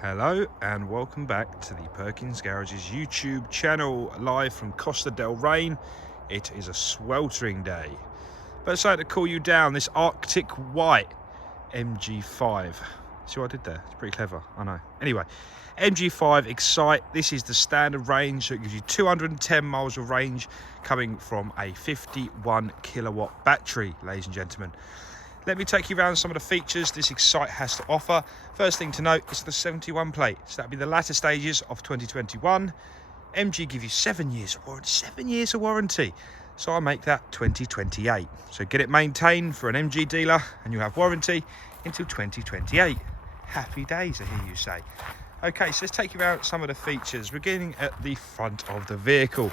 Hello and welcome back to the Perkins Garages YouTube channel, live from Costa del Rey. It is a sweltering day, but I decided to cool you down. This Arctic White MG5. See what I did there? It's pretty clever, I know. Anyway, MG5 Excite. This is the standard range, so it gives you 210 miles of range coming from a 51 kilowatt battery, ladies and gentlemen. Let me take you around some of the features this Excite has to offer. First thing to note is the 71 plate. So that'll be the latter stages of 2021. MG give you 7 years of warranty. 7 years of warranty. So I make that 2028. So get it maintained for an MG dealer and you have warranty until 2028. Happy days, I hear you say. Okay, so let's take you around some of the features, beginning at the front of the vehicle.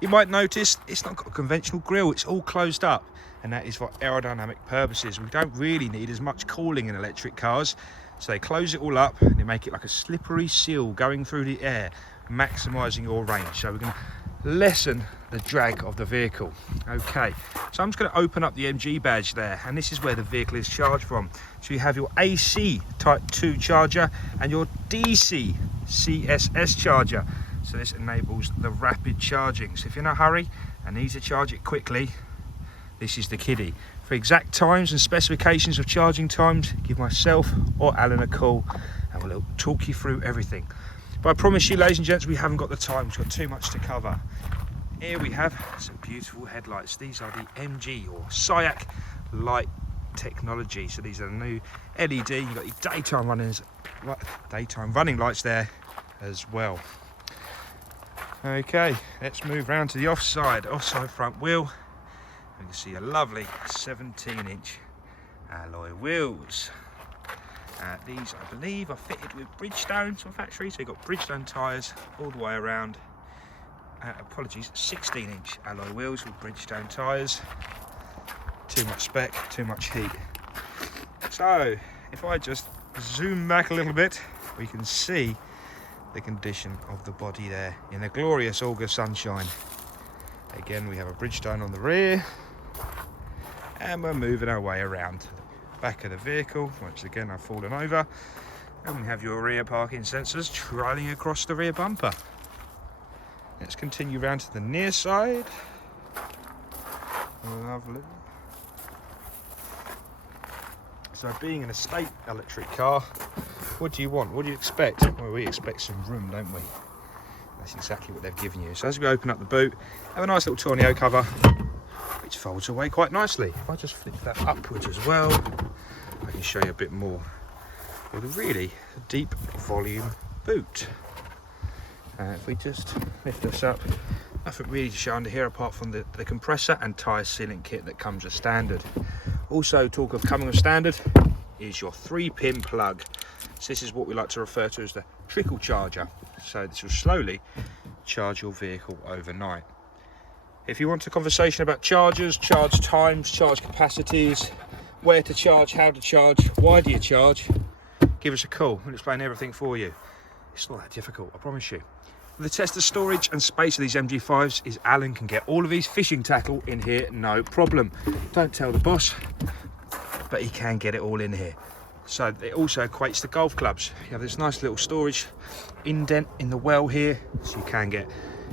You might notice it's not got a conventional grille, it's all closed up, and that is for aerodynamic purposes. We don't really need as much cooling in electric cars, so they close it all up and they make it like a slippery seal going through the air, maximising your range. So we're going to lessen the drag of the vehicle. Okay, so I'm just going to open up the MG badge there, and this is where the vehicle is charged from. So you have your AC Type 2 charger and your DC CSS charger. So this enables the rapid charging. So if you're in a hurry and need to charge it quickly, this is the kiddie. For exact times and specifications of charging times, give myself or Alan a call and we'll talk you through everything. But I promise you, ladies and gents, we haven't got the time. We've got too much to cover. Here we have some beautiful headlights. These are the MG or SIAC light technology. So these are the new LED. You've got your daytime running lights there as well. Okay, let's move round to the offside front wheel. You can see a lovely 17-inch alloy wheels. These, I believe, are fitted with Bridgestone from factory, so you've got Bridgestone tyres all the way around. Apologies, 16-inch alloy wheels with Bridgestone tyres. Too much spec, too much heat. So, if I just zoom back a little bit, we can see the condition of the body there in the glorious August sunshine. Again, we have a Bridgestone on the rear, and we're moving our way around to the back of the vehicle. Once again, I've fallen over, and we have your rear parking sensors trailing across the rear bumper. Let's continue round to the near side. Lovely. So being an estate electric car, what do you want? What do you expect? Well, we expect some room, don't we? That's exactly what they've given you. So as we open up the boot, have a nice little tonneau cover, which folds away quite nicely. If I just flip that upwards as well, I can show you a bit more. With a really deep volume boot. If we just lift this up, nothing really to show under here apart from the compressor and tyre sealant kit that comes as standard. Also, talk of coming with standard is your 3-pin plug. So this is what we like to refer to as the trickle charger. So this will slowly charge your vehicle overnight. If you want a conversation about chargers, charge times, charge capacities, where to charge, how to charge, why do you charge, give us a call. We'll explain everything for you. It's not that difficult, I promise you. The test of storage and space of these MG5s is Alan can get all of his fishing tackle in here, no problem. Don't tell the boss, but he can get it all in here. So it also equates to golf clubs. You have this nice little storage indent in the well here, so you can get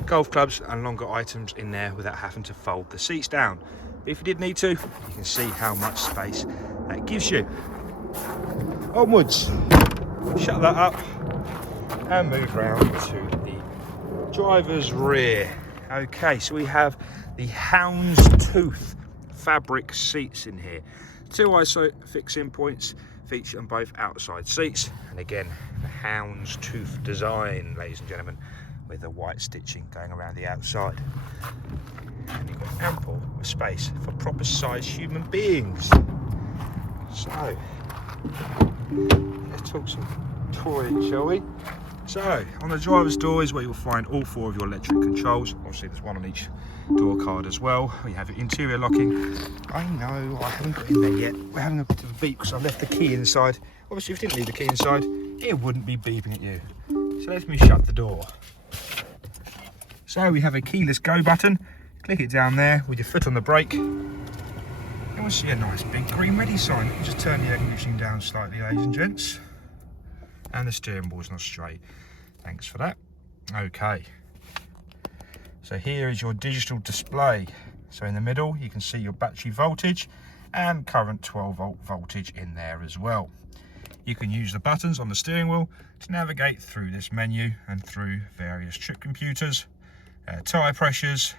golf clubs and longer items in there without having to fold the seats down. But if you did need to, you can see how much space that gives you. Onwards, shut that up and move round to the driver's rear. Okay, so we have the houndstooth fabric seats in here. 2 ISOFIX points feature on both outside seats, and again the houndstooth design, ladies and gentlemen, with the white stitching going around the outside. And you've got ample space for proper sized human beings. So let's talk some toilet, shall we? So on the driver's door is where you'll find all 4 of your electric controls. Obviously there's one on each door card as well. We have your interior locking. I know I haven't got in there yet. We're having a bit of a beep because I've left the key inside. Obviously if you didn't leave the key inside, it wouldn't be beeping at you. So let me shut the door. So we have a keyless go button. Click it down there with your foot on the brake. And we'll see a nice big green ready sign. Just turn the air conditioning down slightly, ladies and gents. and the steering wheel's not straight. Thanks for that. Okay, so here is your digital display. So in the middle you can see your battery voltage and current 12-volt voltage in there as well. You can use the buttons on the steering wheel to navigate through this menu and through various trip computers, tyre pressures,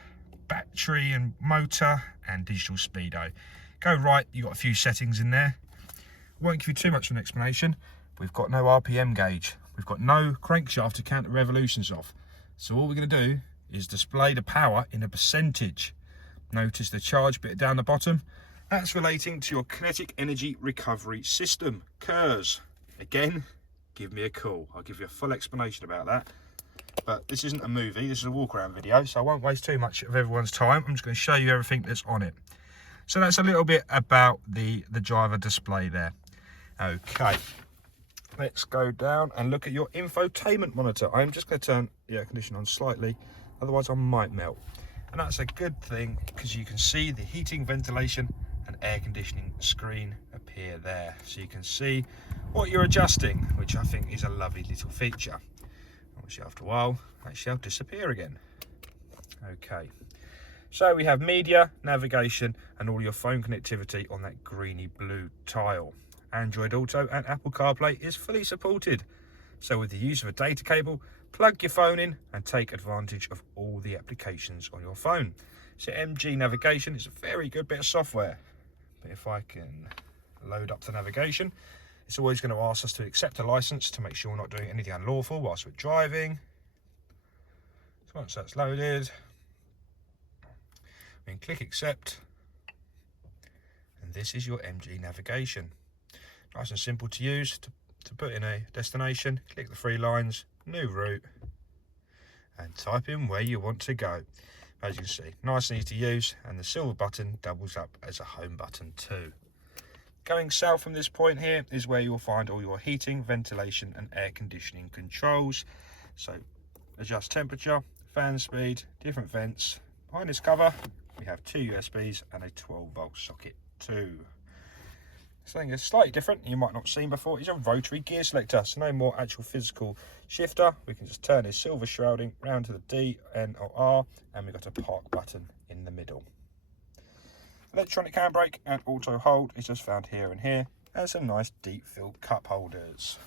battery and motor, and digital speedo. Go right, you've got a few settings in there. Won't give you too much of an explanation. We've got no RPM gauge. We've got no crankshaft to count the revolutions off. So all we're going to do is display the power in a percentage. Notice the charge bit down the bottom. That's relating to your kinetic energy recovery system, KERS. Again, give me a call. I'll give you a full explanation about that. But this isn't a movie, this is a walk around video, so I won't waste too much of everyone's time. I'm just going to show you everything that's on it. So that's a little bit about the driver display there. Okay, let's go down and look at your infotainment monitor. I'm just going to turn the air conditioner on slightly, otherwise I might melt. And that's a good thing because you can see the heating, ventilation and air conditioning screen appear there. So you can see what you're adjusting, which I think is a lovely little feature. Which after a while, they shall disappear again. Okay, so we have media, navigation and all your phone connectivity on that greeny blue tile. Android Auto and Apple CarPlay is fully supported. So with the use of a data cable, plug your phone in and take advantage of all the applications on your phone. So MG Navigation is a very good bit of software. But if I can load up the navigation, it's always going to ask us to accept a license to make sure we're not doing anything unlawful whilst we're driving. So once that's loaded, we can click accept, and this is your MG Navigation. Nice and simple to use. To put in a destination, click the three lines, new route, and type in where you want to go. As you can see, nice and easy to use, and the silver button doubles up as a home button too. Going south from this point here is where you'll find all your heating, ventilation and air conditioning controls. So adjust temperature, fan speed, different vents. Behind this cover we have two USBs and a 12-volt socket too. Something that's slightly different you might not have seen before is a rotary gear selector. So no more actual physical shifter. We can just turn this silver shrouding round to the D, N or R, and we've got a park button in the middle. Electronic handbrake and auto hold is just found here and here, and some nice deep filled cup holders.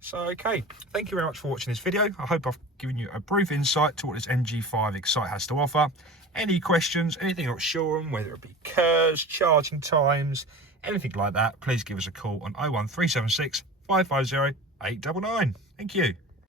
So okay, thank you very much for watching this video. I hope I've given you a brief insight to what this MG5 Excite has to offer. Any questions, anything you're not sure on, whether it be KERS, charging times, anything like that, please give us a call on 01376 550 899. Thank you.